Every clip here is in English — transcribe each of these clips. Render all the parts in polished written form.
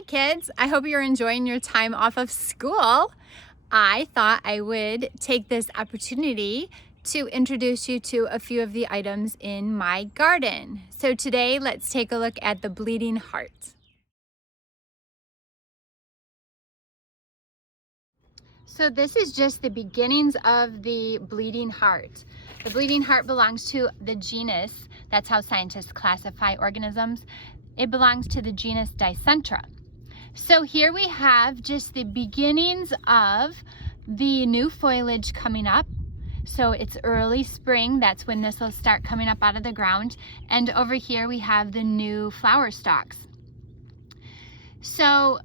Hi kids, I hope you're enjoying your time off of school. I thought I would take this opportunity to introduce you to a few of the items in my garden. So today, let's take a look at the bleeding heart. So this is just the beginnings of the bleeding heart. The bleeding heart belongs to the genus, that's how scientists classify organisms. It belongs to the genus Dicentra. So here we have just the beginnings of the new foliage coming up. So it's early spring, that's when this will start coming up out of the ground. And over here we have the new flower stalks. So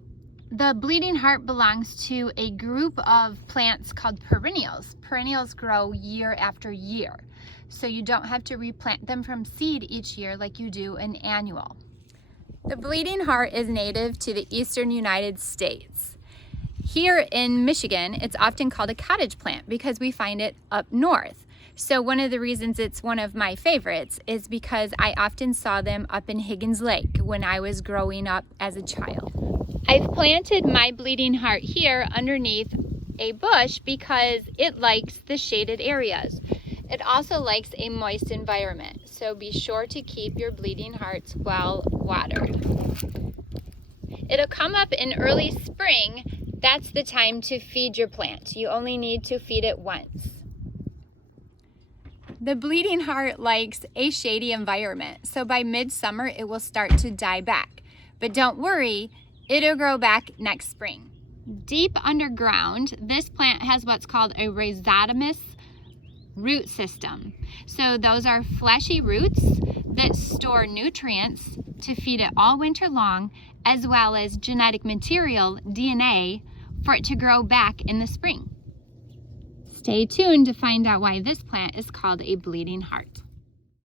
the bleeding heart belongs to a group of plants called perennials. Perennials grow year after year. So you don't have to replant them from seed each year like you do an annual. The bleeding heart is native to the eastern United States. Here in Michigan, it's often called a cottage plant because we find it up north. So one of the reasons it's one of my favorites is because I often saw them up in Higgins Lake when I was growing up as a child. I've planted my bleeding heart here underneath a bush because it likes the shaded areas. It also likes a moist environment, so be sure to keep your bleeding hearts well watered. It'll come up in early spring. That's the time to feed your plant. You only need to feed it once. The bleeding heart likes a shady environment, so by midsummer it will start to die back. But don't worry, it'll grow back next spring. Deep underground, this plant has what's called a rhizotomous root system. So those are fleshy roots that store nutrients to feed it all winter long, as well as genetic material, DNA, for it to grow back in the spring. Stay tuned to find out why this plant is called a bleeding heart.